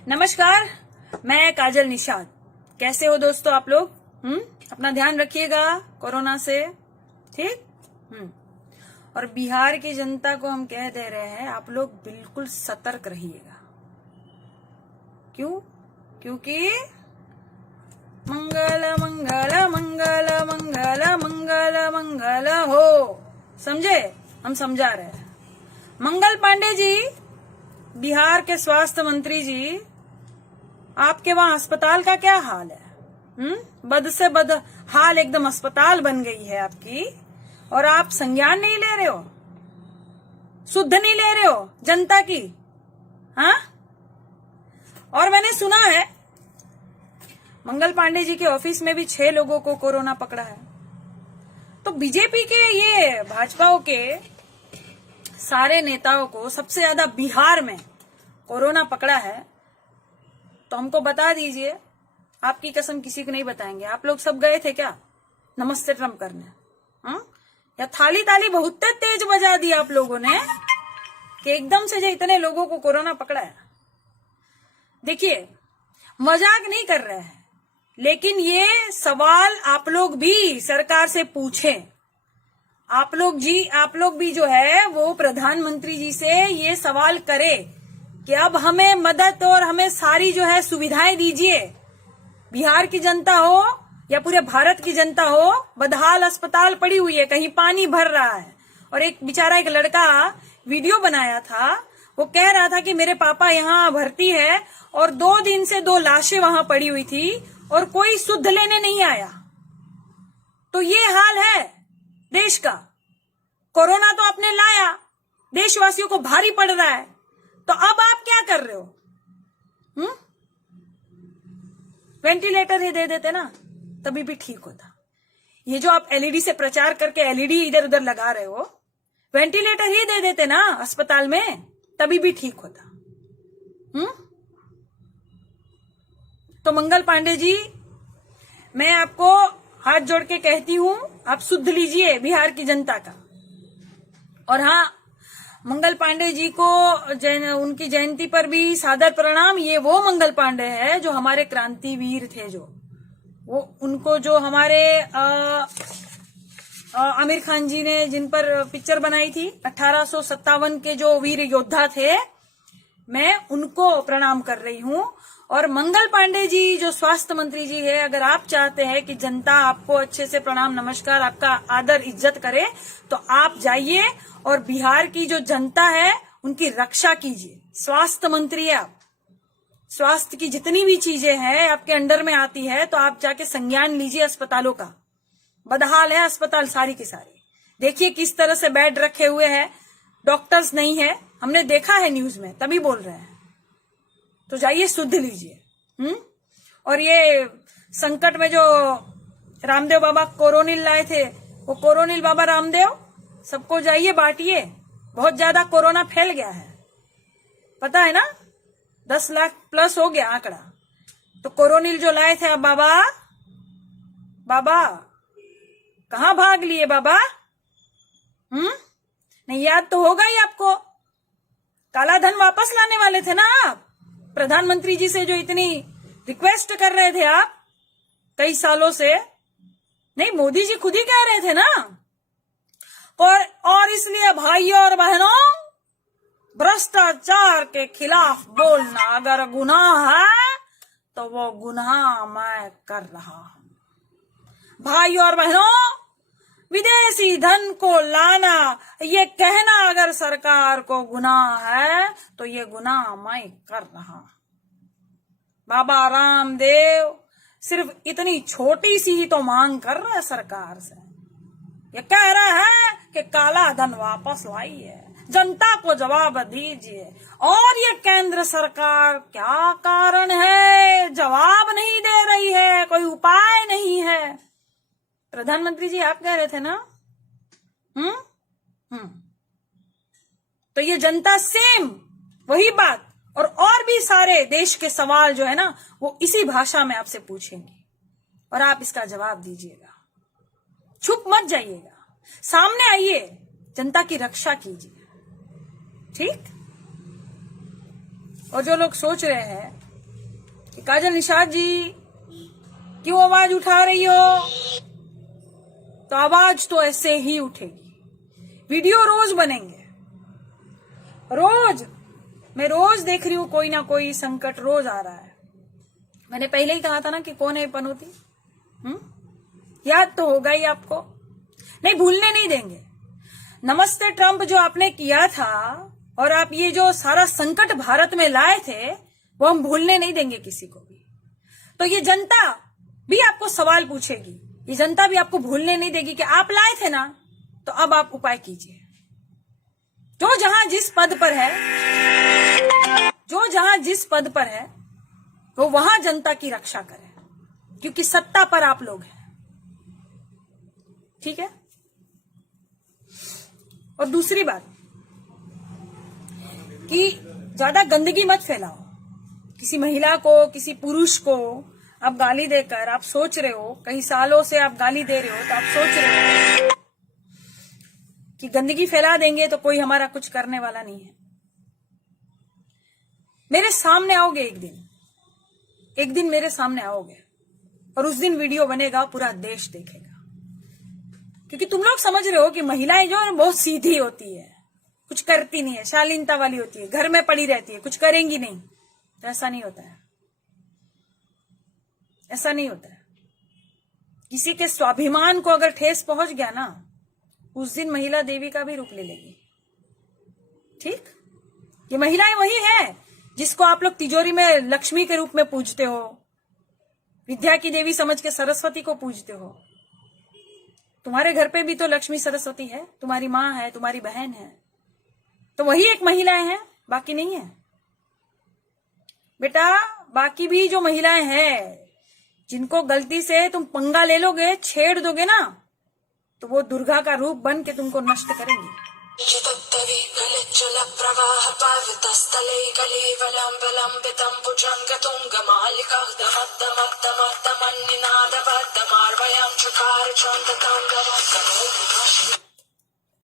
नमस्कार, मैं काजल निषाद। कैसे हो दोस्तों आप लोग? अपना ध्यान रखिएगा कोरोना से, ठीक। और बिहार की जनता को हम कह दे रहे हैं, आप लोग बिल्कुल सतर्क रहिएगा। क्यों? क्योंकि मंगल मंगल मंगल मंगल मंगल मंगल हो, समझे? हम समझा रहे हैं। मंगल पांडे जी, बिहार के स्वास्थ्य मंत्री जी, आपके वहां अस्पताल का क्या हाल है? बद से बद हाल एकदम अस्पताल बन गई है आपकी, और आप संज्ञान नहीं ले रहे हो, शुद्ध नहीं ले रहे हो जनता की। हाँ, और मैंने सुना है मंगल पांडे जी के ऑफिस में भी 6 लोगों को कोरोना पकड़ा है। तो बीजेपी के, ये भाजपा के सारे नेताओं को सबसे ज्यादा बिहार में कोरोना पकड़ा है, तो हमको बता दीजिए। आपकी कसम किसी को नहीं बताएंगे। आप लोग सब गए थे क्या नमस्ते ट्रम्प करने? या थाली ताली बहुत तेज बजा दी आप लोगों ने कि एकदम से जो इतने लोगों को कोरोना पकड़ा है। देखिए, मजाक नहीं कर रहे हैं, लेकिन ये सवाल आप लोग भी सरकार से पूछें। आप लोग भी जो है वो प्रधानमंत्री जी से ये सवाल करें कि अब हमें मदद और हमें सारी जो है सुविधाएं दीजिए। बिहार की जनता हो या पूरे भारत की जनता हो, बदहाल अस्पताल पड़ी हुई है, कहीं पानी भर रहा है। और एक लड़का वीडियो बनाया था, वो कह रहा था कि मेरे पापा यहाँ भर्ती है और 2 दिन से 2 लाशें वहां पड़ी हुई थी और कोई शुद्ध लेने नहीं आया। तो ये हाल है देश का। कोरोना तो आपने लाया, देशवासियों को भारी पड़ रहा है, तो अब आप क्या कर रहे हो? वेंटिलेटर ही दे देते ना, तभी भी ठीक होता। ये जो आप एलईडी से प्रचार करके एलईडी इधर उधर लगा रहे हो, वेंटिलेटर ही दे देते ना अस्पताल में, तभी भी ठीक होता। तो मंगल पांडे जी, मैं आपको हाथ जोड़ के कहती हूं, आप शुद्ध लीजिए बिहार की जनता का। और हाँ, मंगल पांडे जी को उनकी जयंती पर भी सादर प्रणाम। ये वो मंगल पांडे है जो हमारे क्रांतिवीर थे, उनको जो हमारे आमिर खान जी ने जिन पर पिक्चर बनाई थी, 1857 के जो वीर योद्धा थे, मैं उनको प्रणाम कर रही हूं। और मंगल पांडे जी जो स्वास्थ्य मंत्री जी है, अगर आप चाहते हैं कि जनता आपको अच्छे से प्रणाम नमस्कार, आपका आदर इज्जत करे, तो आप जाइए और बिहार की जो जनता है उनकी रक्षा कीजिए। स्वास्थ्य मंत्री है आप, स्वास्थ्य की जितनी भी चीजें हैं आपके अंडर में आती है, तो आप जाके संज्ञान लीजिए अस्पतालों का। बदहाल है अस्पताल सारी की सारी। देखिए किस तरह से बेड रखे हुए हैं, डॉक्टर्स नहीं है, हमने देखा है न्यूज में, तभी बोल रहे हैं। तो जाइए शुद्ध लीजिए। और ये संकट में जो रामदेव बाबा कोरोनिल लाए थे, वो कोरोनिल बाबा रामदेव सबको जाइए बांटिए। बहुत ज्यादा कोरोना फैल गया है, पता है ना, 10 लाख प्लस हो गया आंकड़ा। तो कोरोनिल जो लाए थे, अब बाबा कहाँ भाग लिए बाबा? नहीं, याद तो होगा ही आपको। काला धन वापस लाने वाले थे ना आप, प्रधानमंत्री जी से जो इतनी रिक्वेस्ट कर रहे थे आप कई सालों से। नहीं, मोदी जी खुद ही कह रहे थे ना। और इसलिए भाइयों और बहनों, भ्रष्टाचार के खिलाफ बोलना अगर गुनाह है, तो वो गुनाह मैं कर रहा हूं। भाइयों और बहनों, विदेशी धन को लाना, ये कहना अगर सरकार को गुनाह है, तो ये गुनाह मैं कर रहा हूं। बाबा रामदेव सिर्फ इतनी छोटी सी ही तो मांग कर रहा है सरकार से। ये कह रहा है कि काला धन वापस लाइए, जनता को जवाब दीजिए। और ये केंद्र सरकार क्या कारण है जवाब नहीं दे रही है, कोई उपाय नहीं है। प्रधानमंत्री जी आप कह रहे थे ना। तो ये जनता सेम वही बात और भी सारे देश के सवाल जो है ना, वो इसी भाषा में आपसे पूछेंगे और आप इसका जवाब दीजिएगा। छुप मत जाइएगा, सामने आइए, जनता की रक्षा कीजिए, ठीक। और जो लोग सोच रहे हैं कि काजल निषाद जी क्यों आवाज उठा रही हो, तो आवाज तो ऐसे ही उठेगी। वीडियो रोज बनेंगे, रोज। मैं रोज देख रही हूं कोई ना कोई संकट रोज आ रहा है। मैंने पहले ही कहा था ना कि कौन है पनौती, याद तो होगा ही आपको। नहीं, भूलने नहीं देंगे। नमस्ते ट्रंप जो आपने किया था और आप ये जो सारा संकट भारत में लाए थे, वो हम भूलने नहीं देंगे किसी को भी। तो ये जनता भी आपको सवाल पूछेगी, ये जनता भी आपको भूलने नहीं देगी कि आप लाए थे ना, तो अब आप उपाय कीजिए। जो जहां जिस पद पर है, जो जहां जिस पद पर है, वो वहां जनता की रक्षा करे, क्योंकि सत्ता पर आप लोग हैं। ठीक है। और दूसरी बात कि ज्यादा गंदगी मत फैलाओ। किसी महिला को, किसी पुरुष को आप गाली देकर आप सोच रहे हो, कई सालों से आप गाली दे रहे हो, तो आप सोच रहे हो कि गंदगी फैला देंगे तो कोई हमारा कुछ करने वाला नहीं है। मेरे सामने आओगे एक दिन मेरे सामने आओगे, और उस दिन वीडियो बनेगा, पूरा देश देखेगा। क्योंकि तुम लोग समझ रहे हो कि महिलाएं जो है बहुत सीधी होती है, कुछ करती नहीं है, शालीनता वाली होती है, घर में पड़ी रहती है, कुछ करेंगी नहीं। तो ऐसा नहीं होता है, ऐसा नहीं होता है। किसी के स्वाभिमान को अगर ठेस पहुंच गया ना, उस दिन महिला देवी का भी रूप ले लेगी। ठीक। ये महिलाएं वही है जिसको आप लोग तिजोरी में लक्ष्मी के रूप में पूजते हो, विद्या की देवी समझ के सरस्वती को पूजते हो। तुम्हारे घर पे भी तो लक्ष्मी सरस्वती है, तुम्हारी माँ है, तुम्हारी बहन है, तो वही एक महिलाएं हैं, बाकी नहीं है बेटा। बाकी भी जो महिलाएं हैं, जिनको गलती से तुम पंगा ले लोगे, छेड़ दोगे ना, तो वो दुर्गा का रूप बन के तुमको नष्ट करेंगी।